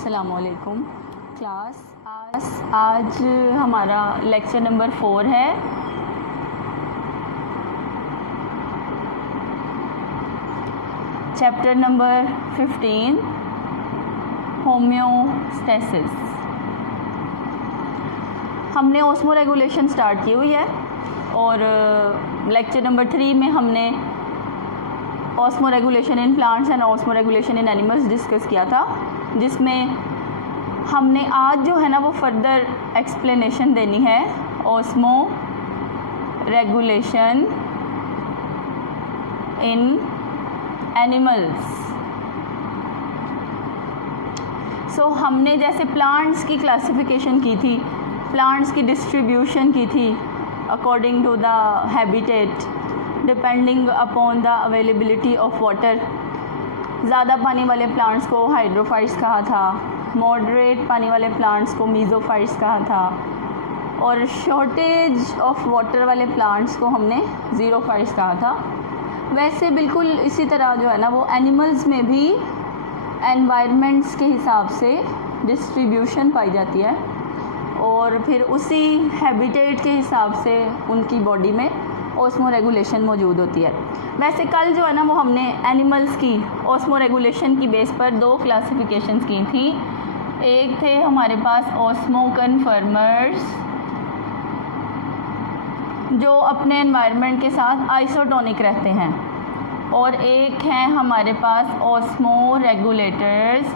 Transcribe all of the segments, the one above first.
अस्सलामुअलैकुम क्लास। आज हमारा लेक्चर नंबर 4 है। Chapter number 15 homeostasis. हमने ऑस्मो रेगुलेशन स्टार्ट की हुई है और लेक्चर नंबर 3 में हमने osmo regulation in plants and osmo regulation in animals discuss किया था, जिसमें हमने आज जो है ना वो फर्दर एक्सप्लेनेशन देनी है ऑस्मो रेगुलेशन इन एनिमल्स। सो हमने जैसे प्लांट्स की क्लासिफिकेशन की थी, प्लांट्स की डिस्ट्रीब्यूशन की थी according to the habitat depending upon the availability of water. ज़्यादा पानी वाले प्लांट्स को हाइड्रोफाइट्स कहा था, मॉडरेट पानी वाले प्लांट्स को मीज़ोफाइट्स कहा था, और शॉर्टेज ऑफ वाटर वाले प्लांट्स को हमने ज़ीरोफाइट्स कहा था। वैसे बिल्कुल इसी तरह जो है ना वो एनिमल्स में भी एनवायरनमेंट्स के हिसाब से डिस्ट्रीब्यूशन पाई जाती है और फिर उसी हैबिटेट के हिसाब से उनकी बॉडी में ऑस्मो रेगुलेशन मौजूद होती है। वैसे कल जो है ना वो हमने एनिमल्स की ऑस्मो रेगुलेशन की बेस पर 2 क्लासिफिकेशंस की थी। एक थे हमारे पास ऑस्मो कन्फर्मर्स जो अपने एनवायरनमेंट के साथ आइसोटोनिक रहते हैं, और एक हैं हमारे पास ऑस्मो रेगुलेटर्स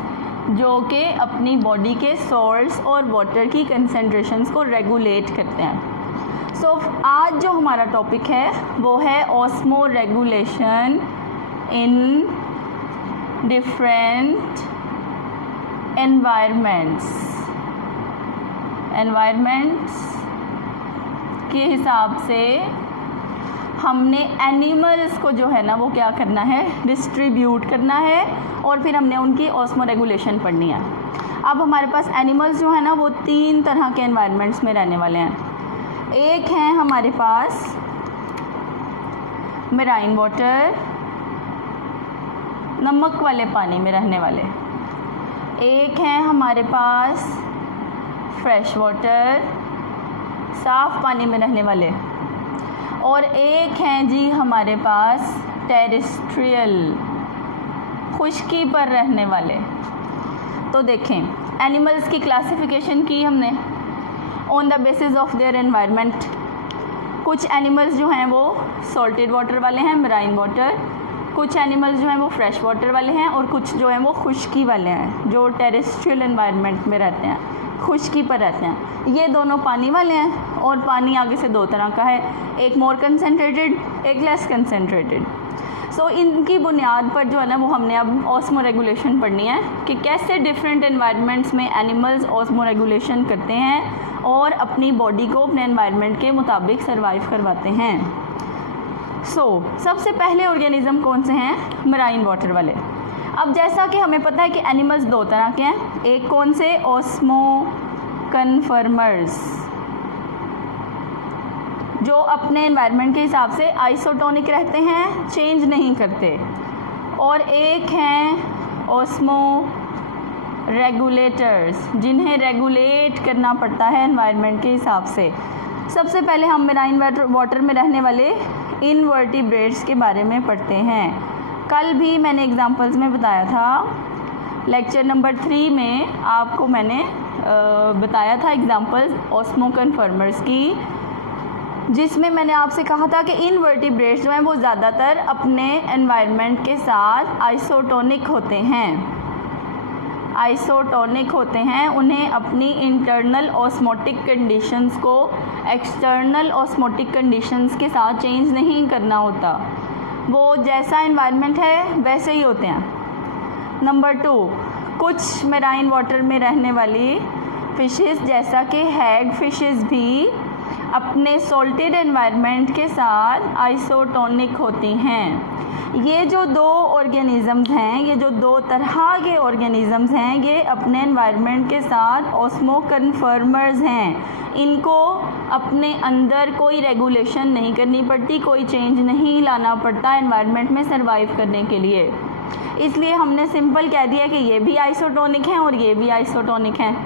जो कि अपनी बॉडी के सॉल्ट्स और वाटर की कंसंट्रेशंस को रेगुलेट करते हैं। सो आज जो हमारा टॉपिक है वो है osmo regulation in different environments के हिसाब से हमने एनिमल्स को जो है ना वो क्या करना है, डिस्ट्रीब्यूट करना है, और फिर हमने उनकी ऑस्मो रेगुलेशन पढ़नी है। अब हमारे पास एनिमल्स जो है ना वो 3 तरह के एनवायरनमेंट्स में रहने वाले हैं। एक हैं हमारे पास मेराइन वाटर, नमक वाले पानी में रहने वाले। एक हैं हमारे पास फ्रेश वाटर, साफ़ पानी में रहने वाले, और एक हैं जी हमारे पास टेरेस्ट्रियल, खुश्की पर रहने वाले। तो देखें एनिमल्स की क्लासिफिकेशन की हमने on the basis of their environment. कुछ एनिमल्स जो हैं वो सॉल्टेड वाटर वाले हैं, मेराइन वाटर, कुछ एनिमल्स जो हैं वो फ्रेश वाटर वाले हैं, और कुछ जो हैं वो खुश्की वाले हैं जो टेरेस्ट्रियल एनवायरनमेंट में रहते हैं, खुश्की पर रहते हैं। ये दोनों पानी वाले हैं, और पानी आगे से 2 तरह का है, एक मोर कंसनट्रेटेड, एक लेस कंसनट्रेटेड। सो इनकी बुनियाद पर जो है ना वो हमने अब ऑस्मो रेगुलेशन पढ़नी है कि कैसे डिफरेंट एनवायरनमेंट्स में एनिमल्स ऑस्मो रेगुलेशन करते हैं और अपनी बॉडी को अपने एनवायरनमेंट के मुताबिक सरवाइव करवाते हैं। सबसे पहले ऑर्गेनिज्म कौन से हैं? मेराइन वाटर वाले। अब जैसा कि हमें पता है कि एनिमल्स 2 तरह के हैं। एक कौन से? ऑस्मो कन्फर्मर्स जो अपने एनवायरनमेंट के हिसाब से आइसोटोनिक रहते हैं, चेंज नहीं करते, और एक हैं ऑस्मो रेगुलेटर्स जिन्हें रेगुलेट करना पड़ता है एनवायरनमेंट के हिसाब से। सबसे पहले हम मेराइन वाटर में रहने वाले इनवर्टिब्रेट्स के बारे में पढ़ते हैं। कल भी मैंने एग्जांपल्स में बताया था, लेक्चर नंबर 3 में आपको मैंने बताया था एग्जांपल्स ऑस्मो कन्फर्मर्स की, जिसमें मैंने आपसे कहा था कि इनवर्टिब्रेट्स जो हैं वो ज़्यादातर अपने एनवायरनमेंट के साथ आइसोटोनिक होते हैं। उन्हें अपनी इंटरनल ऑस्मोटिक कंडीशंस को एक्सटर्नल ऑस्मोटिक कंडीशंस के साथ चेंज नहीं करना होता, वो जैसा एनवायरनमेंट है वैसे ही होते हैं। नंबर 2, कुछ मेराइन वाटर में रहने वाली फिशेस जैसा कि हैग फिशेस भी अपने सॉल्टेड एनवायरनमेंट के साथ आइसोटोनिक होती हैं। ये जो 2 ऑर्गेनिज़म्स हैं, ये जो 2 तरह के ऑर्गेनिज़म्स हैं, ये अपने एनवायरनमेंट के साथ ऑस्मो कन्फर्मर्स हैं। इनको अपने अंदर कोई रेगुलेशन नहीं करनी पड़ती, कोई चेंज नहीं लाना पड़ता एनवायरनमेंट में सरवाइव करने के लिए। इसलिए हमने सिंपल कह दिया कि ये भी आइसोटोनिक हैं और ये भी आइसोटोनिक हैं।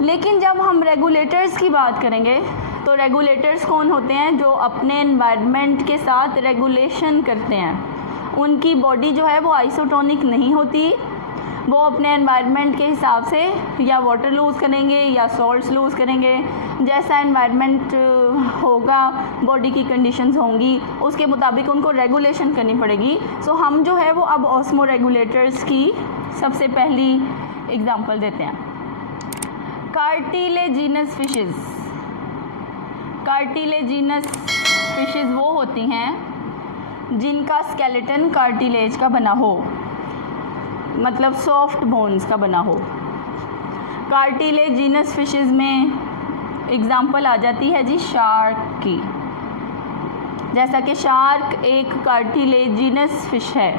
लेकिन जब हम रेगुलेटर्स की बात करेंगे तो रेगुलेटर्स कौन होते हैं? जो अपने एनवायरनमेंट के साथ रेगुलेशन करते हैं। उनकी बॉडी जो है वो आइसोटोनिक नहीं होती, वो अपने एनवायरनमेंट के हिसाब से या वाटर लूज़ करेंगे या सॉल्ट्स लूज़ करेंगे। जैसा एनवायरनमेंट होगा, बॉडी की कंडीशंस होंगी, उसके मुताबिक उनको रेगुलेशन करनी पड़ेगी। सो हम जो है वो अब ऑस्मो रेगुलेटर्स की सबसे पहली एग्जांपल देते हैं। Cartilaginous fishes. कार्टिलेजिनस फिशेस वो होती हैं जिनका स्केलेटन कार्टिलेज का बना हो, मतलब सॉफ्ट बोन्स का बना हो। कार्टिलेजिनस फिशेस में एग्जांपल आ जाती है जी शार्क की। जैसा कि शार्क एक कार्टिलेजिनस फिश है,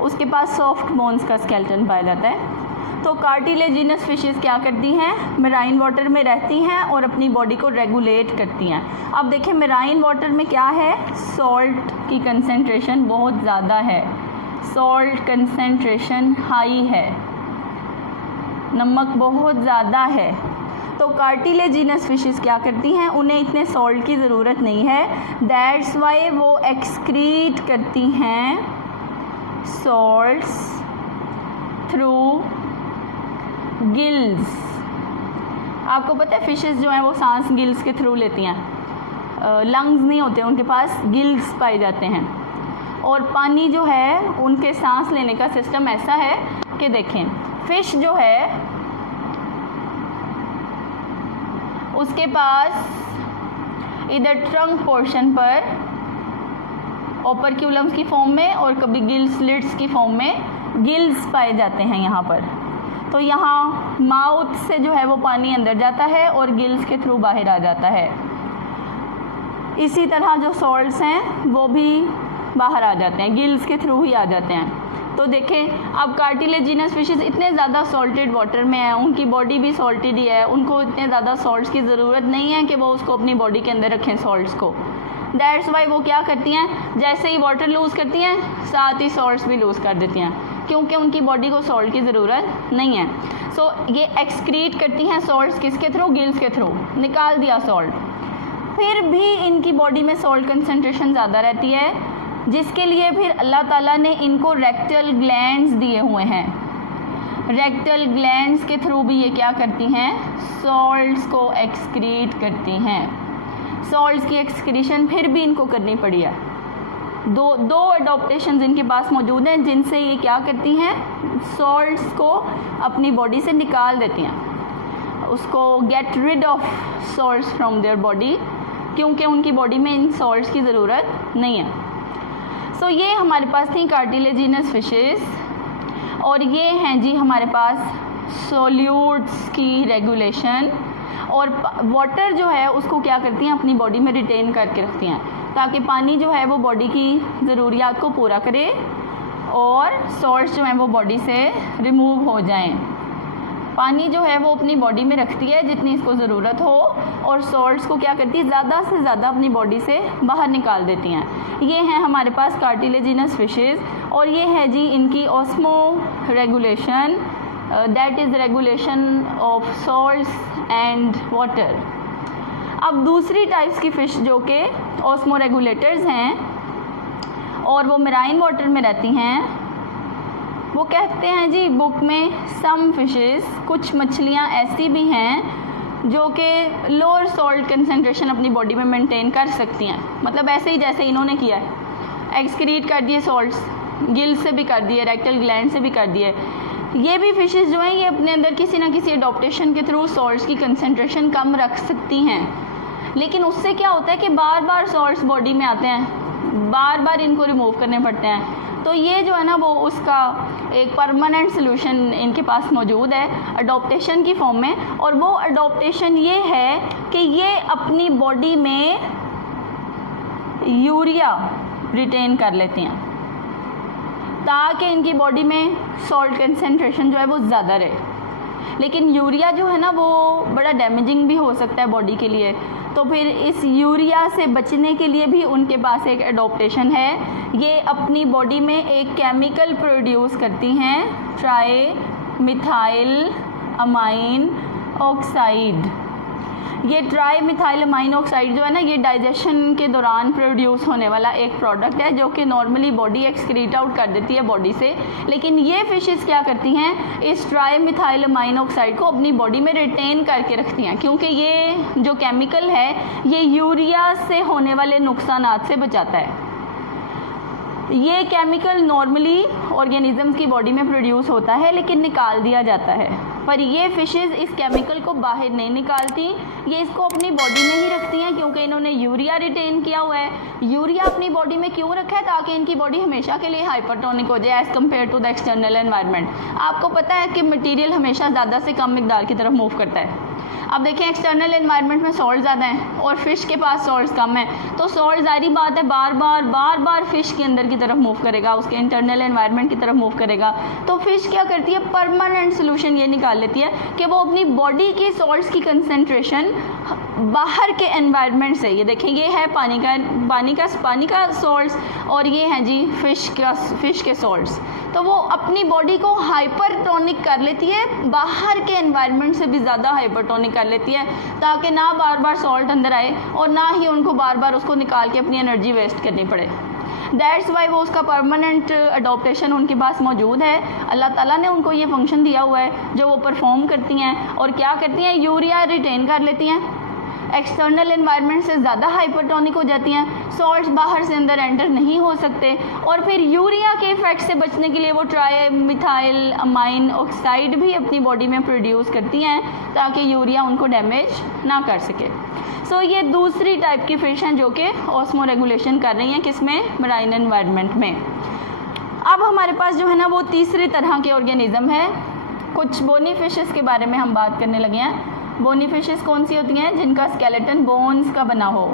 उसके पास सॉफ्ट बोन्स का स्केलेटन पाया जाता है। तो कार्टिलेजिनस फिशेस क्या करती हैं? मेराइन वाटर में रहती हैं और अपनी बॉडी को रेगुलेट करती हैं। अब देखें मेराइन वाटर में क्या है? सॉल्ट की कंसंट्रेशन बहुत ज़्यादा है, सॉल्ट कंसंट्रेशन हाई है, नमक बहुत ज़्यादा है। तो कार्टिलेजिनस फिशेस क्या करती हैं? उन्हें इतने सॉल्ट की ज़रूरत नहीं है, दैट्स वाई वो एक्सक्रीट करती हैं सॉल्ट्स थ्रू गिल्स। आपको पता है फिशेस जो हैं वो सांस गिल्स के थ्रू लेती हैं, लंग्स नहीं होते उनके पास, गिल्स पाए जाते हैं। और पानी जो है उनके सांस लेने का सिस्टम ऐसा है कि देखें फिश जो है उसके पास इधर ट्रंक पोर्शन पर ओपर्क्यूलम्स की फॉर्म में और कभी गिल स्लिट्स की फॉर्म में गिल्स पाए जाते हैं यहाँ पर। तो यहाँ माउथ से जो है वो पानी अंदर जाता है और गिल्स के थ्रू बाहर आ जाता है। इसी तरह जो सॉल्ट्स हैं वो भी बाहर आ जाते हैं, गिल्स के थ्रू ही आ जाते हैं। तो देखें अब कार्टिलेजिनस फिशेस इतने ज़्यादा सॉल्टेड वाटर में है, उनकी बॉडी भी सॉल्टेड ही है, उनको इतने ज़्यादा सॉल्ट्स की ज़रूरत नहीं है कि वो उसको अपनी बॉडी के अंदर रखें सॉल्ट्स को। दैट्स वाई वो क्या करती हैं? जैसे ही वाटर लूज़ करती हैं साथ ही सॉल्ट्स भी लूज़ कर देती हैं, क्योंकि उनकी बॉडी को सॉल्ट की ज़रूरत नहीं है। सो ये एक्सक्रीट करती हैं सॉल्ट्स किसके थ्रू? गिल्स के थ्रू, निकाल दिया सॉल्ट। फिर भी इनकी बॉडी में सॉल्ट कंसनट्रेशन ज़्यादा रहती है, जिसके लिए फिर अल्लाह ताला ने इनको रेक्टल ग्लैंड्स दिए हुए हैं। रेक्टल ग्लैंड्स के थ्रू भी ये क्या करती हैं? सॉल्ट्स को एक्सक्रीट करती हैं। सॉल्ट्स की एक्सक्रीशन फिर भी इनको करनी पड़ी है। दो एडॉप्टेशंस इनके पास मौजूद हैं जिनसे ये क्या करती हैं? सॉल्ट्स को अपनी बॉडी से निकाल देती हैं, उसको get rid of salts from their body, क्योंकि उनकी बॉडी में इन सॉल्ट्स की ज़रूरत नहीं है। सो ये हमारे पास थी कार्टिलेजिनस फिशेस, और ये हैं जी हमारे पास सोल्यूट्स की रेगुलेशन। और वाटर जो है उसको क्या करती हैं? अपनी बॉडी में रिटेन करके रखती हैं, ताकि पानी जो है वो बॉडी की ज़रूरियात को पूरा करे और सॉल्ट्स जो हैं वो बॉडी से रिमूव हो जाएं। पानी जो है वो अपनी बॉडी में रखती है जितनी इसको ज़रूरत हो, और सॉल्ट्स को क्या करती है? ज़्यादा से ज़्यादा अपनी बॉडी से बाहर निकाल देती हैं। ये हैं हमारे पास कार्टिलेजिनस फिशेस, और ये है जी इनकी osmo regulation, that is regulation of salts and water. अब दूसरी टाइप्स की फ़िश जो कि ऑस्मो रेगुलेटर्स हैं और वो मेराइन वाटर में रहती हैं, वो कहते हैं जी बुक में सम फिशेस, कुछ मछलियाँ ऐसी भी हैं जो कि लोअर सॉल्ट कंसंट्रेशन अपनी बॉडी में मेंटेन कर सकती हैं। मतलब ऐसे ही जैसे इन्होंने किया है, एक्सक्रीट कर दिए सॉल्ट्स, गिल से भी कर दिए, रेक्टल ग्लैंड से भी कर दिए। ये भी फिशेस जो हैं ये अपने अंदर किसी ना किसी एडॉप्टेशन के थ्रू सॉल्ट्स की कंसंट्रेशन कम रख सकती हैं, लेकिन उससे क्या होता है कि बार बार सॉल्ट्स बॉडी में आते हैं, बार बार इनको रिमूव करने पड़ते हैं। तो ये जो है ना वो उसका एक परमानेंट सोल्यूशन इनके पास मौजूद है अडॉप्टेशन की फॉर्म में, और वो अडॉप्टेशन ये है कि ये अपनी बॉडी में यूरिया रिटेन कर लेती हैं, ताकि इनकी बॉडी में सॉल्ट कंसंट्रेशन जो है वो ज़्यादा रहे। लेकिन यूरिया जो है ना वो बड़ा डैमेजिंग भी हो सकता है बॉडी के लिए, तो फिर इस यूरिया से बचने के लिए भी उनके पास एक एडॉप्टेशन है। ये अपनी बॉडी में एक केमिकल प्रोड्यूस करती हैं, ट्राई मिथाइल अमाइन ऑक्साइड। ये ट्राई मिथाइल अमाइन ऑक्साइड जो है ना, ये डाइजेशन के दौरान प्रोड्यूस होने वाला एक प्रोडक्ट है जो कि नॉर्मली बॉडी एक्सक्रीट आउट कर देती है बॉडी से, लेकिन ये फिशेस क्या करती हैं, इस ट्राई मिथाइल अमाइन ऑक्साइड को अपनी बॉडी में रिटेन करके रखती हैं, क्योंकि ये जो केमिकल है ये यूरिया से होने वाले नुकसानात से बचाता है। ये केमिकल नॉर्मली ऑर्गेनिज्म की बॉडी में प्रोड्यूस होता है लेकिन निकाल दिया जाता है, पर ये फिशेस इस केमिकल को बाहर नहीं निकालती, ये इसको अपनी बॉडी में ही रखती हैं क्योंकि इन्होंने यूरिया रिटेन किया हुआ है। यूरिया अपनी बॉडी में क्यों रखा है, ताकि इनकी बॉडी हमेशा के लिए हाइपरटोनिक हो जाए as compare to the external environment. आपको पता है कि मटीरियल हमेशा ज़्यादा से कम मिकदार की तरफ मूव करता है। अब देखें एक्सटर्नल एनवायरनमेंट में सॉल्ट ज़्यादा है और फिश के पास सॉल्ट कम है, तो सॉल्ट जारी बात है बार बार फिश के अंदर की तरफ मूव करेगा, उसके इंटरनल एनवायरनमेंट की तरफ मूव करेगा। तो फिश क्या करती है, परमानेंट सोल्यूशन ये निकाल लेती है कि वो अपनी बॉडी की सॉल्ट्स की कंसंट्रेशन बाहर के एनवायरनमेंट से, ये देखें ये है पानी का सॉल्ट्स और ये हैं जी फिश के सॉल्ट्स, तो वो अपनी बॉडी को हाइपरटोनिक कर लेती है, बाहर के एनवायरनमेंट से भी ज़्यादा हाइपरटोनिक कर लेती है, ताकि ना बार बार सॉल्ट अंदर आए और ना ही उनको बार बार उसको निकाल के अपनी एनर्जी वेस्ट करनी पड़े। दैट्स वाई वो उसका परमानेंट अडोप्टेशन उनके पास मौजूद है। अल्लाह ताला ने उनको ये फंक्शन दिया हुआ है जो वो परफॉर्म करती हैं, और क्या करती हैं, यूरिया रिटेन कर लेती हैं, एक्सटर्नल एनवायरनमेंट से ज़्यादा हाइपरटोनिक हो जाती हैं, सॉल्ट्स बाहर से अंदर एंटर नहीं हो सकते, और फिर यूरिया के इफेक्ट से बचने के लिए वो ट्राई मिथाइल अमाइन ऑक्साइड भी अपनी बॉडी में प्रोड्यूस करती हैं ताकि यूरिया उनको डैमेज ना कर सके। सो ये दूसरी टाइप की फिश हैं जो कि ऑस्मो रेगुलेशन कर रही हैं, किसमें, मराइन एनवायरनमेंट में। अब हमारे पास जो है ना वो तीसरी तरह के ऑर्गेनिज्म है। कुछ बोनी फिशेस के बारे में हम बात करने लगे हैं। बोनी फिशेस कौन सी होती हैं, जिनका स्केलेटन बोन्स का बना हो।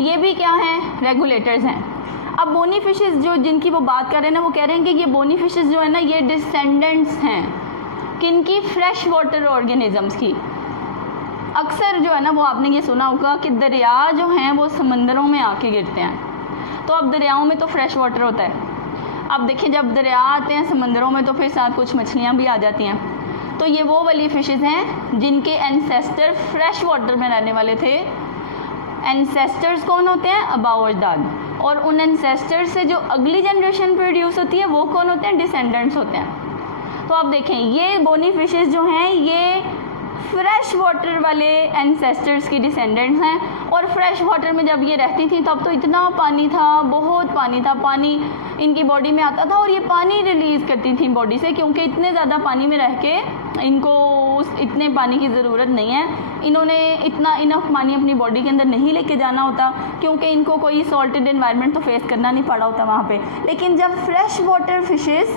ये भी क्या हैं, रेगुलेटर्स हैं। अब बोनी फिशेस जो जिनकी वो बात कर रहे हैं ना, वो कह रहे हैं कि ये बोनी फिशेस जो है ना ये डिसेंडेंट्स हैं किनकी, फ्रेश वाटर ऑर्गेनिजम्स की। अक्सर जो है ना वो आपने ये सुना होगा कि दरिया जो हैं वो समंदरों में आके गिरते हैं, तो अब दरियाओं में तो फ्रेश वाटर होता है। अब देखिए जब दरिया आते हैं समंदरों में तो फिर साथ कुछ मछलियाँ भी आ जाती हैं, तो ये वो वाली फिशेस हैं जिनके एंसेस्टर फ्रेश वाटर में रहने वाले थे। एंसेस्टर्स कौन होते हैं, आबा और दाद, और उन एंसेस्टर्स से जो अगली जनरेशन प्रोड्यूस होती है वो कौन होते हैं, डिसेंडेंट्स होते हैं। तो आप देखें ये बोनी फिशेस जो हैं ये फ्रेश वाटर वाले एंसेस्टर्स की डिसेंडेंट्स हैं, और फ्रेश वाटर में जब ये रहती थी तब तो इतना पानी था, बहुत पानी था, पानी इनकी बॉडी में आता था और ये पानी रिलीज़ करती थी बॉडी से, क्योंकि इतने ज़्यादा पानी में रह के इनको इतने पानी की ज़रूरत नहीं है, इन्होंने इतना इनफ पानी अपनी बॉडी के अंदर नहीं लेके जाना होता, क्योंकि इनको कोई सॉल्टेड एनवायरनमेंट तो फेस करना नहीं पड़ा होता वहाँ पे। लेकिन जब fresh water fishes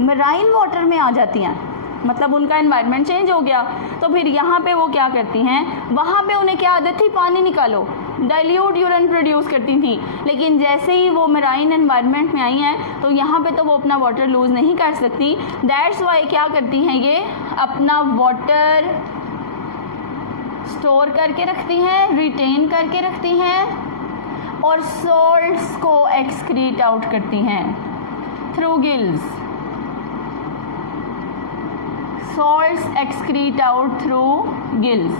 marine water में आ जाती हैं, मतलब उनका एनवायरनमेंट चेंज हो गया, तो फिर यहाँ पे वो क्या करती हैं, वहाँ पे उन्हें क्या आदत थी, पानी निकालो, डाइल्यूट यूरिन प्रोड्यूस करती थी। लेकिन जैसे ही वो मराइन एनवायरनमेंट में आई हैं तो यहाँ पे तो वो अपना वाटर लूज़ नहीं कर सकती। दैट्स वाई क्या करती हैं, ये अपना वाटर स्टोर करके रखती हैं, रिटेन करके रखती हैं, और सॉल्ट्स को एक्सक्रीट आउट करती हैं through gills. Salts excrete out through gills।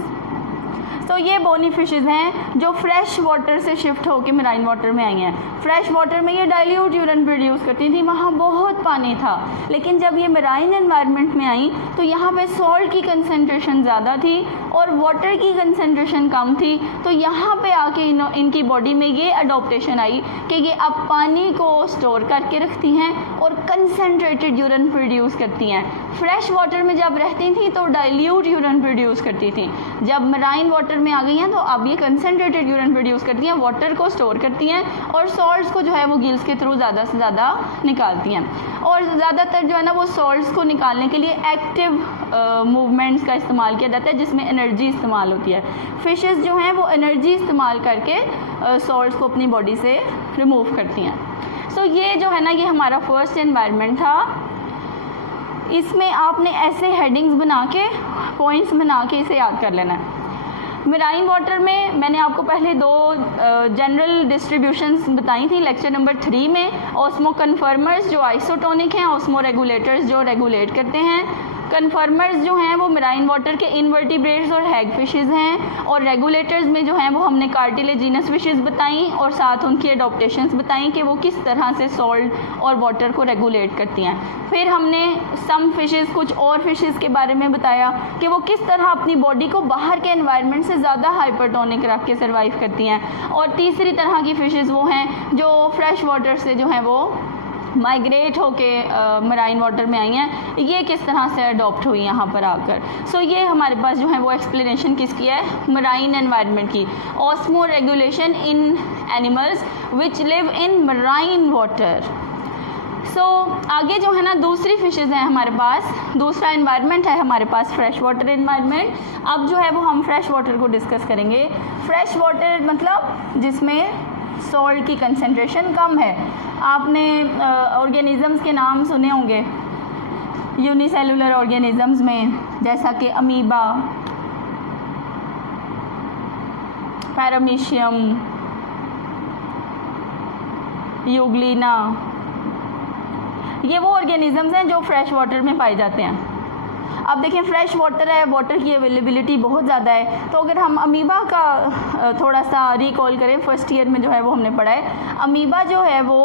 तो ये बोनी फिशेस हैं जो फ्रेश वाटर से शिफ्ट होकर मराइन वाटर में आई हैं। फ्रेश वाटर में ये डाइल्यूट यूरिन प्रोड्यूस करती थी, वहाँ बहुत पानी था, लेकिन जब ये मराइन एनवायरनमेंट में आई तो यहाँ पे सॉल्ट की कंसंट्रेशन ज़्यादा थी और वाटर की कंसंट्रेशन कम थी, तो यहाँ पे आके इनकी बॉडी में ये अडोप्टेशन आई कि ये अब पानी को स्टोर करके रखती हैं और कंसंट्रेटेड यूरिन प्रोड्यूस करती हैं। फ्रेश वाटर में जब रहती थी तो डाइल्यूट यूरिन प्रोड्यूस करती थी, जब मराइन वाटर में आ गई हैं तो अब ये कंसंट्रेटेड यूरिन प्रोड्यूस करती हैं, वाटर को स्टोर करती हैं और सॉल्ट्स को जो है वो गिल्स के थ्रू ज़्यादा से ज़्यादा निकालती हैं। और ज़्यादातर जो है ना वो सॉल्ट्स को निकालने के लिए एक्टिव मूवमेंट्स का इस्तेमाल किया जाता है, जिसमें एनर्जी इस्तेमाल होती है। फिशेस जो हैं वो एनर्जी इस्तेमाल करके सॉल्ट्स को अपनी बॉडी से रिमूव करती हैं। सो ये जो है ना ये हमारा फर्स्ट एनवायरनमेंट था। इसमें आपने ऐसे हेडिंग्स बना के, पॉइंट्स बना के इसे याद कर लेना है। मेराइन वाटर में मैंने आपको पहले 2 जनरल डिस्ट्रीब्यूशंस बताई थी लेक्चर नंबर 3 में। ऑस्मो कन्फर्मर्स जो आइसोटोनिक हैं, ऑस्मो रेगुलेटर्स जो रेगुलेट करते हैं। कन्फर्मर्स जो हैं वो मेराइन वाटर के इनवर्टिब्रेट्स और हैग फिशेज़ हैं, और रेगुलेटर्स में जो हैं वो हमने कार्टिलेजिनस फिशेज़ बताई और साथ उनकी एडॉप्टेशंस बताई कि वो किस तरह से सॉल्ट और वाटर को रेगुलेट करती हैं। फिर हमने सम फिशेज़, कुछ और फिशेज़ के बारे में बताया कि वो किस तरह अपनी बॉडी को बाहर के एनवायरनमेंट से ज़्यादा हाइपरटोनिक रख के सर्वाइव करती हैं। और तीसरी तरह की फिशेज़ वो हैं जो फ्रेश वाटर से जो हैं वो माइग्रेट होके मराइन वाटर में आई हैं, ये किस तरह से अडॉप्ट हुई यहाँ पर आकर। सो ये हमारे पास जो है वो एक्सप्लेनेशन किसकी है, मराइन एनवायरनमेंट की। Osmoregulation in animals which live in marine water. So आगे जो है ना दूसरी फिशेज़ हैं हमारे पास, दूसरा एनवायरनमेंट है हमारे पास फ्रेश वाटर एनवायरनमेंट। अब जो है वो हम फ्रेश वाटर को डिस्कस करेंगे। फ्रेश वाटर मतलब जिसमें सॉल्ट की कंसंट्रेशन कम है। आपने ऑर्गेनिज़म्स के नाम सुने होंगे यूनिसेलुलर ऑर्गेनिज़म्स में, जैसा कि अमीबा, पैरामीशियम, यूग्लिना। ये वो ऑर्गेनिज़म्स हैं जो फ्रेश वाटर में पाए जाते हैं। अब देखें फ्रेश वाटर है, वाटर की अवेलेबिलिटी बहुत ज़्यादा है, तो अगर हम अमीबा का थोड़ा सा रिकॉल करें, फर्स्ट ईयर में जो है वो हमने पढ़ा है, अमीबा जो है वो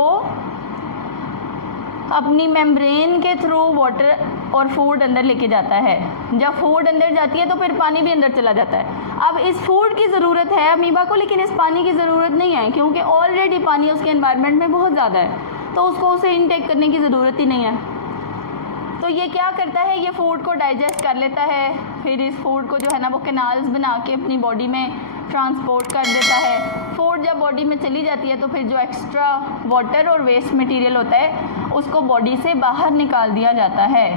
अपनी मेम्ब्रेन के थ्रू वाटर और फूड अंदर लेके जाता है। जब फूड अंदर जाती है तो फिर पानी भी अंदर चला जाता है। अब इस फूड की ज़रूरत है अमीबा को, लेकिन इस पानी की ज़रूरत नहीं है, क्योंकि ऑलरेडी पानी उसके एनवायरनमेंट में बहुत ज़्यादा है, तो उसको उसे इनटेक करने की ज़रूरत ही नहीं है। तो ये क्या करता है, ये फूड को डाइजेस्ट कर लेता है, फिर इस फूड को जो है ना वो कैनाल्स बना के अपनी बॉडी में ट्रांसपोर्ट कर देता है। फूड जब बॉडी में चली जाती है तो फिर जो एक्स्ट्रा वाटर और वेस्ट मटेरियल होता है उसको बॉडी से बाहर निकाल दिया जाता है,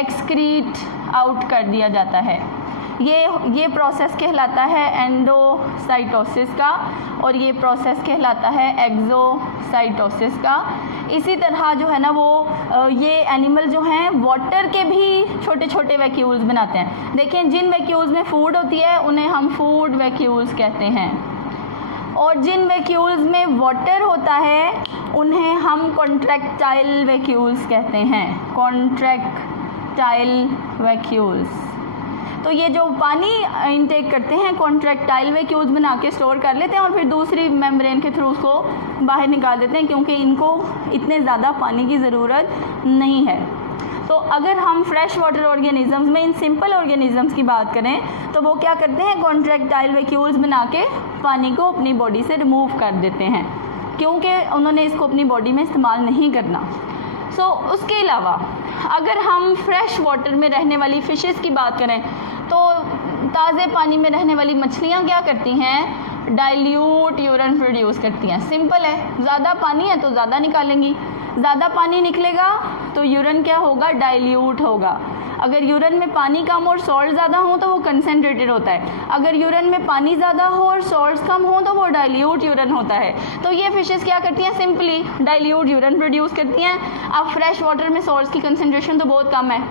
एक्सक्रीट आउट कर दिया जाता है। ये प्रोसेस कहलाता है एंडोसाइटोसिस का, और ये प्रोसेस कहलाता है एक्सोसाइटोसिस का। इसी तरह जो है ना वो ये एनिमल जो हैं वाटर के भी छोटे छोटे वैक्यूल्स बनाते हैं। देखें जिन वैक्यूल्स में फूड होती है उन्हें हम फूड वैक्यूल्स कहते हैं, और जिन वैक्यूल्स में वाटर होता है उन्हें हम कॉन्ट्रैक्टाइल वैक्यूल्स कहते हैं, कॉन्ट्रैक्टाइल वैक्यूल्स। तो ये जो पानी इनटेक करते हैं कॉन्ट्रैक्टाइल वैक्यूल्स बना के स्टोर कर लेते हैं और फिर दूसरी मेम्ब्रेन के थ्रू उसको बाहर निकाल देते हैं, क्योंकि इनको इतने ज़्यादा पानी की ज़रूरत नहीं है। तो अगर हम फ्रेश वाटर ऑर्गेनिज़म्स में इन सिंपल ऑर्गेनिज़म्स की बात करें तो वो क्या करते हैं, कॉन्ट्रैक्टाइल वैक्यूल्स बना के पानी को अपनी बॉडी से रिमूव कर देते हैं, क्योंकि उन्होंने इसको अपनी बॉडी में इस्तेमाल नहीं करना। उसके अलावा अगर हम फ्रेश वाटर में रहने वाली फ़िशेस की बात करें तो ताज़े पानी में रहने वाली मछलियाँ क्या करती हैं, डाइल्यूट यूरिन प्रोड्यूस करती हैं। सिंपल है, ज़्यादा पानी है तो ज़्यादा निकालेंगी, ज़्यादा पानी निकलेगा तो यूरिन क्या होगा, डाइल्यूट होगा। अगर यूरिन में पानी कम और सॉल्ट ज़्यादा हो तो वो कंसनट्रेटेड होता है, अगर यूरिन में पानी ज़्यादा हो और सॉल्ट कम हो तो वो डाइल्यूट यूरिन होता है। तो ये फिशेस क्या करती हैं, सिंपली डाइल्यूट यूरिन प्रोड्यूस करती हैं। अब फ्रेश वाटर में सॉल्ट की कंसनट्रेशन तो बहुत कम है,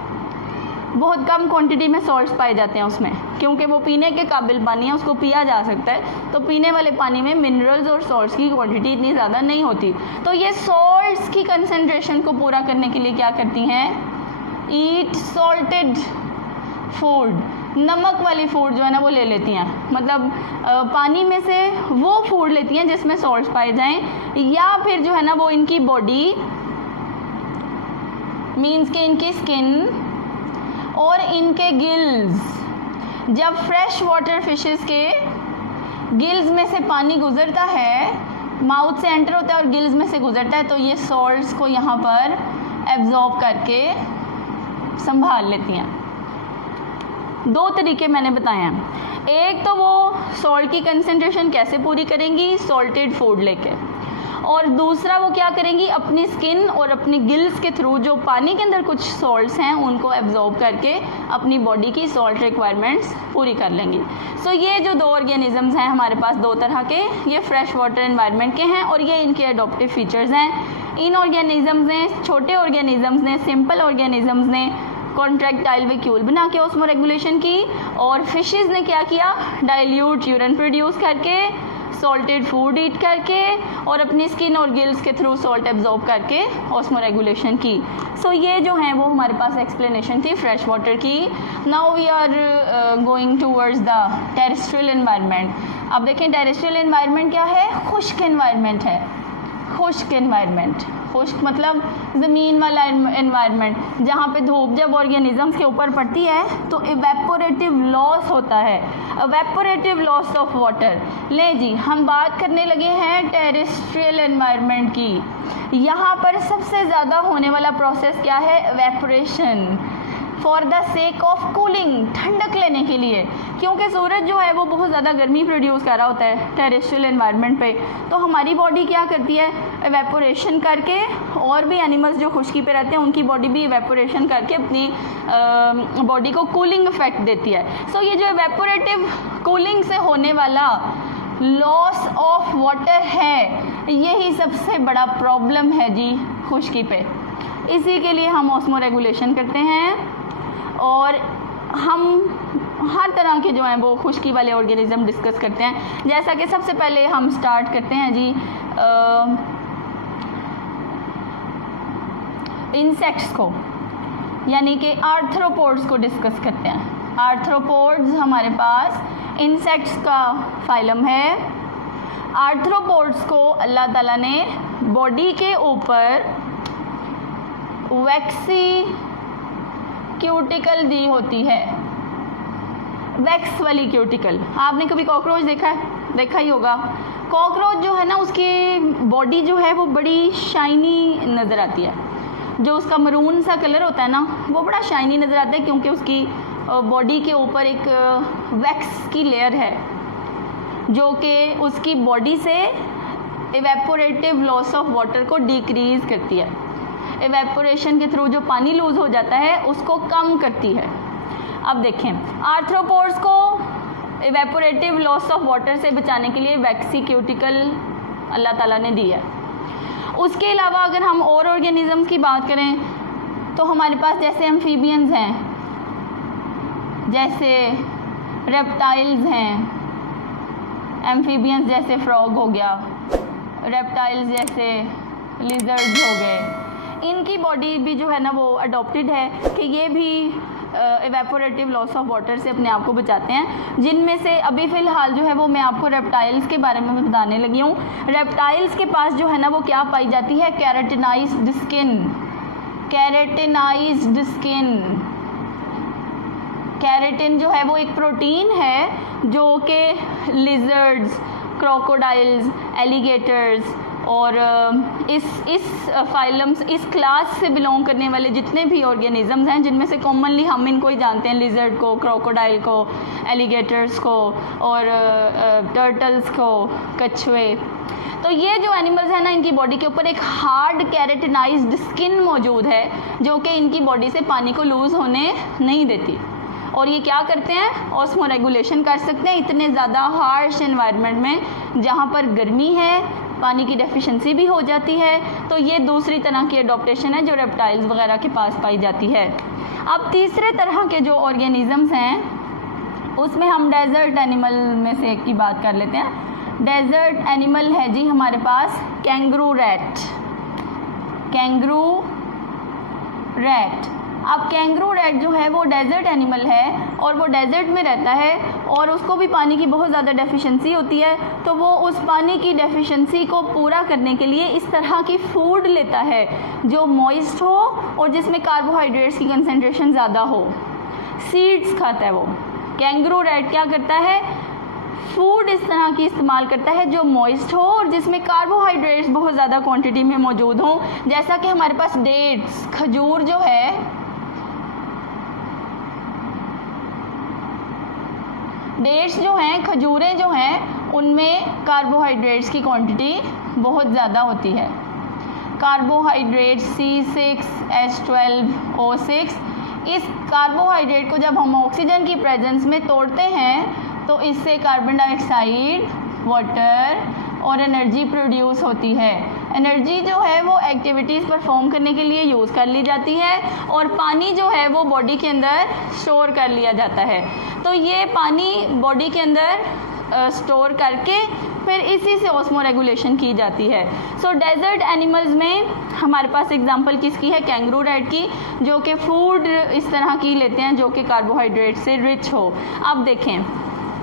बहुत कम क्वांटिटी में सॉल्ट्स पाए जाते हैं उसमें, क्योंकि वो पीने के काबिल पानी है, उसको पिया जा सकता है। तो पीने वाले पानी में मिनरल्स और सॉल्ट्स की क्वांटिटी इतनी ज़्यादा नहीं होती। तो ये सॉल्ट्स की कंसनट्रेशन को पूरा करने के लिए क्या करती हैं, ईट सॉल्टेड फूड, नमक वाली फूड जो है ना वो ले लेती हैं। मतलब पानी में से वो फूड लेती हैं जिसमें सॉल्ट्स पाए जाएं, या फिर जो है ना वो इनकी बॉडी मीन्स के इनकी स्किन और इनके गिल्स, जब फ्रेश वाटर फिशेस के गिल्स में से पानी गुजरता है, माउथ से एंटर होता है और गिल्स में से गुजरता है, तो ये सॉल्ट्स को यहाँ पर एब्जॉर्ब करके संभाल लेती हैं। दो तरीके मैंने बताए हैं, एक तो वो सॉल्ट की कंसंट्रेशन कैसे पूरी करेंगी, सॉल्टेड फूड लेके, और दूसरा वो क्या करेंगी, अपनी स्किन और अपनी गिल्स के थ्रू जो पानी के अंदर कुछ सॉल्ट्स हैं उनको एब्जॉर्ब करके अपनी बॉडी की सॉल्ट रिक्वायरमेंट्स पूरी कर लेंगी। सो ये जो दो ऑर्गेनिजम्स हैं हमारे पास दो तरह के, ये फ्रेश वाटर एनवायरनमेंट के हैं और ये इनके एडॉप्टिव फीचर्स हैं। इन ऑर्गेनिजम्स ने, छोटे ऑर्गेनिजम्स ने, सिंपल ऑर्गेनिजम्स ने कॉन्ट्रैक्टाइल वैक्यूल बना के ऑस्मो रेगुलेशन की, और फिशेस ने क्या किया, डाइल्यूट यूरिन प्रोड्यूस करके, सॉल्टेड फूड ईट करके और अपनी स्किन और गिल्स के थ्रू सॉल्ट एब्जॉर्ब करके ऑस्मो रेगुलेशन की। सो ये जो है वो हमारे पास एक्सप्लेनेशन थी फ्रेश वाटर की। Now we are going towards the terrestrial environment. अब देखें टेरेस्ट्रियल एनवायरनमेंट क्या है, खुश्क एनवायरनमेंट है। खुश्क एनवायरनमेंट, खुश्क मतलब ज़मीन वाला एनवायरनमेंट, जहाँ पे धूप जब ऑर्गेनिजम्स के ऊपर पड़ती है तो इवेपोरेटिव लॉस होता है, इवेपोरेटिव लॉस ऑफ वाटर। ले जी, हम बात करने लगे हैं टेरेस्ट्रियल एनवायरनमेंट की। यहाँ पर सबसे ज़्यादा होने वाला प्रोसेस क्या है, evaporation, for the sake of cooling, ठंडक लेने के लिए, क्योंकि सूरज जो है वो बहुत ज़्यादा गर्मी प्रोड्यूस कर रहा होता है टेरेस्ट्रियल एनवायरनमेंट पे। तो हमारी बॉडी क्या करती है, इवेपोरेशन करके, और भी एनिमल्स जो खुश्की पे रहते हैं उनकी बॉडी भी इवेपोरेशन करके अपनी बॉडी को कूलिंग इफेक्ट देती है। सो ये जो इवेपोरेटिव कूलिंग से होने वाला लॉस ऑफ वाटर है, यही सबसे बड़ा प्रॉब्लम है जी खुश्की पे। इसी के लिए हम ऑस्मो रेगुलेशन करते हैं, और हम हर तरह के जो हैं वो खुश्की वाले ऑर्गेनिज्म डिस्कस करते हैं। जैसा कि सबसे पहले हम स्टार्ट करते हैं जी इंसेक्ट्स को, यानी कि आर्थ्रोपोड्स को डिस्कस करते हैं। आर्थ्रोपोड्स हमारे पास इंसेक्ट्स का फाइलम है। आर्थ्रोपोड्स को अल्लाह ताला ने बॉडी के ऊपर वैक्सी क्यूटिकल दी होती है, वैक्स वाली क्यूटिकल। आपने कभी कॉकरोच देखा है, देखा ही होगा। कॉकरोच जो है ना, उसकी बॉडी जो है वो बड़ी शाइनी नज़र आती है, जो उसका मरून सा कलर होता है ना वो बड़ा शाइनी नज़र आता है, क्योंकि उसकी बॉडी के ऊपर एक वैक्स की लेयर है जो कि उसकी बॉडी से इवेपोरेटिव लॉस ऑफ वाटर को डिक्रीज़ करती है। इवेपोरेशन के थ्रू जो पानी लूज हो जाता है उसको कम करती है। अब देखें, आर्थ्रोपोड्स को इवेपोरेटिव लॉस ऑफ वाटर से बचाने के लिए वैक्सी क्यूटिकल अल्लाह ताला ने दी है। उसके अलावा अगर हम और ऑर्गेनिजम्स की बात करें तो हमारे पास जैसे एम्फीबियंस हैं, जैसे रेप्टाइल्स हैं, एम्फीबियंस जैसे फ्रॉग हो गया, रेप्टाइल्स जैसे लिजर्ड्स हो गए, इनकी बॉडी भी जो है ना वो अडॉप्टेड है कि ये भी इवेपोरेटिव लॉस ऑफ वाटर से अपने आप को बचाते हैं। जिनमें से अभी फ़िलहाल जो है वो मैं आपको रेप्टाइल्स के बारे में बताने लगी हूँ। रेप्टाइल्स के पास जो है ना वो क्या पाई जाती है, keratinized skin. Keratinized skin, keratin जो है वो एक प्रोटीन है जो कि लिजर्ड्स, क्रोकोडाइल्स, एलिगेटर्स और इस फाइलम्स, इस क्लास से बिलोंग करने वाले जितने भी ऑर्गेनिजम्स हैं, जिनमें से कॉमनली हम इनको ही जानते हैं, लिजर्ड को, क्रोकोडाइल को, एलिगेटर्स को और टर्टल्स को, कछुए। तो ये जो एनिमल्स हैं ना, इनकी बॉडी के ऊपर एक हार्ड केराटिनाइज्ड स्किन मौजूद है जो कि इनकी बॉडी से पानी को लूज़ होने नहीं देती, और ये क्या करते हैं, ऑस्मो रेगुलेशन कर सकते हैं इतने ज़्यादा हार्श एनवायरनमेंट में जहाँ पर गर्मी है, पानी की डेफिशिएंसी भी हो जाती है। तो ये दूसरी तरह की एडॉप्टेशन है जो रेप्टाइल्स वगैरह के पास पाई जाती है। अब तीसरे तरह के जो ऑर्गेनिजम्स हैं उसमें हम डेजर्ट एनिमल में से एक की बात कर लेते हैं। डेजर्ट एनिमल है जी हमारे पास कैंगरू रैट। कैंगरू रैट, अब कैंगरू रैट जो है वो डेजर्ट एनिमल है और वो डेजर्ट में रहता है और उसको भी पानी की बहुत ज़्यादा डेफिशिएंसी होती है। तो वो उस पानी की डेफिशिएंसी को पूरा करने के लिए इस तरह की फूड लेता है जो मॉइस्ट हो और जिसमें कार्बोहाइड्रेट्स की कंसंट्रेशन ज़्यादा हो। सीड्स खाता है वो। कैंगरू रैट क्या करता है, फूड इस तरह की इस्तेमाल करता है जो मॉइस्ट हो और जिसमें कार्बोहाइड्रेट्स बहुत ज़्यादा क्वांटिटी में मौजूद हों। जैसा कि हमारे पास डेट्स, खजूर जो है, डेट्स जो हैं, खजूरें जो हैं, उनमें कार्बोहाइड्रेट्स की क्वांटिटी बहुत ज़्यादा होती है। कार्बोहाइड्रेट C6H12O6, इस कार्बोहाइड्रेट को जब हम ऑक्सीजन की प्रेजेंस में तोड़ते हैं तो इससे कार्बन डाइऑक्साइड, वाटर और एनर्जी प्रोड्यूस होती है। एनर्जी जो है वो एक्टिविटीज़ परफॉर्म करने के लिए यूज़ कर ली जाती है और पानी जो है वो बॉडी के अंदर स्टोर कर लिया जाता है। तो ये पानी बॉडी के अंदर स्टोर करके फिर इसी से ऑस्मोरेगुलेशन की जाती है। सो डेजर्ट एनिमल्स में हमारे पास एग्जांपल किसकी है? कैंगरू रैट की, जो कि फूड इस तरह की लेते हैं जो कि कार्बोहाइड्रेट से रिच हो। अब देखें,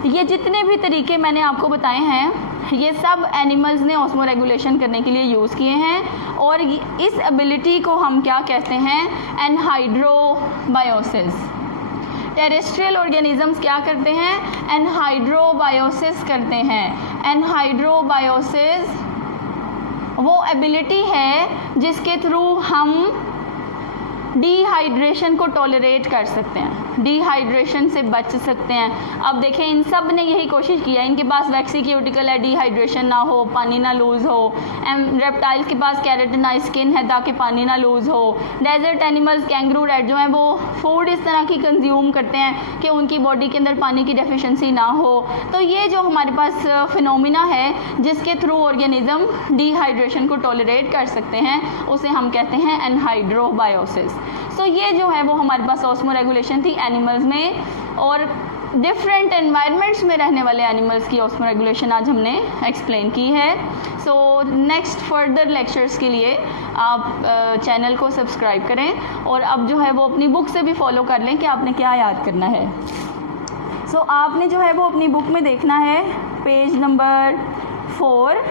ये जितने भी तरीके मैंने आपको बताए हैं ये सब एनिमल्स ने ऑस्मोरेगुलेशन करने के लिए यूज़ किए हैं और इस एबिलिटी को हम क्या कहते हैं? एनहाइड्रोबायोसिस। टेरेस्ट्रियल ऑर्गेनिजम्स क्या करते हैं? एनहाइड्रोबायोसिस करते हैं। एनहाइड्रोबायोसिस वो एबिलिटी है जिसके थ्रू हम डिहाइड्रेशन को टॉलरेट कर सकते हैं, डिहाइड्रेशन से बच सकते हैं। अब देखें, इन सब ने यही कोशिश किया, इनके पास वैक्सीक्यूटिकल है, डिहाइड्रेशन ना हो, पानी ना लूज़ हो। रेप्टाइल के पास केराटिनाइज स्किन है ताकि पानी ना लूज़ हो। डेजर्ट एनिमल्स कैंगरू रैट जो हैं वो फूड इस तरह की कंज्यूम करते हैं कि उनकी बॉडी के अंदर पानी की डेफिशिएंसी ना हो। तो ये जो हमारे पास फिनोमिना है जिसके थ्रू ऑर्गेनिज्म डिहाइड्रेशन को टॉलरेट कर सकते हैं उसे हम कहते हैं एनहाइड्रोबायोसिस। सो ये जो है वो हमारे पास ऑस्मोरेगुलेशन थी एनिमल्स में, और डिफरेंट एनवायरनमेंट्स में रहने वाले एनिमल्स की ऑस्मोरेगुलेशन आज हमने एक्सप्लेन की है। सो नेक्स्ट फर्दर लेक्चर्स के लिए आप चैनल को सब्सक्राइब करें और अब जो है वो अपनी बुक से भी फॉलो कर लें कि आपने क्या याद करना है। सो आपने जो है वो अपनी बुक में देखना है पेज नंबर 4।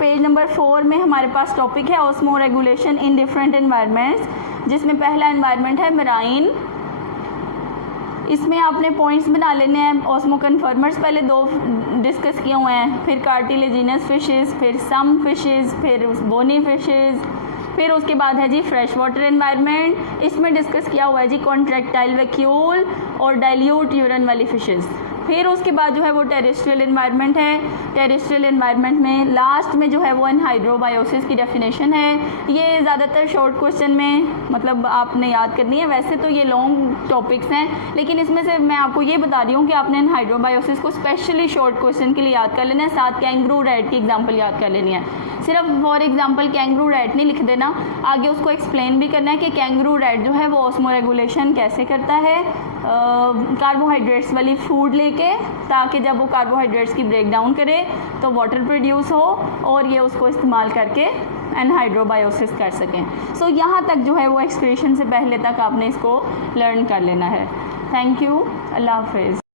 पेज नंबर 4 में हमारे पास टॉपिक है ऑस्मोरेगुलेशन इन डिफरेंट एनवायरनमेंट्स, जिसमें पहला एनवायरनमेंट है मेराइन। इसमें आपने पॉइंट्स बना लेने हैं। ऑस्मो कन्फर्मर्स पहले 2 डिस्कस किए हुए हैं, फिर कार्टिलेजिनस फिशेस, फिर सम फिशेस, फिर बोनी फिशेस, फिर उसके बाद है जी फ्रेश वाटर एनवायरनमेंट। इसमें डिस्कस किया हुआ है जी कॉन्ट्रैक्टाइल वैक्यूल और डाइल्यूट यूरिन वाली फिशेस। फिर उसके बाद जो है वो टेरेस्ट्रियल एनवायरनमेंट है। टेरेस्ट्रियल एनवायरनमेंट में लास्ट में जो है वो एनहाइड्रोबायोसिस की डेफिनेशन है। ये ज़्यादातर शॉर्ट क्वेश्चन में मतलब आपने याद करनी है, वैसे तो ये लॉन्ग टॉपिक्स हैं लेकिन इसमें से मैं आपको ये बता रही हूँ कि आपने एनहाइड्रोबायोसिस को स्पेशली शॉर्ट क्वेश्चन के लिए याद कर लेना है। साथ कैंगरू रैट की एग्जाम्पल याद कर लेनी है। सिर्फ फॉर एग्जाम्पल कैंगरू रैट नहीं लिख देना, आगे उसको एक्सप्लेन भी करना है कि कैंगरू रैट जो है वो ऑस्मोरेगुलेशन कैसे करता है कार्बोहाइड्रेट्स वाली फूड लेके, ताकि जब वो कार्बोहाइड्रेट्स की ब्रेक डाउन करे तो वाटर प्रोड्यूस हो और ये उसको इस्तेमाल करके एनहाइड्रोबायोसिस कर सकें। सो यहाँ तक जो है वो एक्सक्रीशन से पहले तक आपने इसको लर्न कर लेना है। थैंक यू, अल्लाह हाफिज़।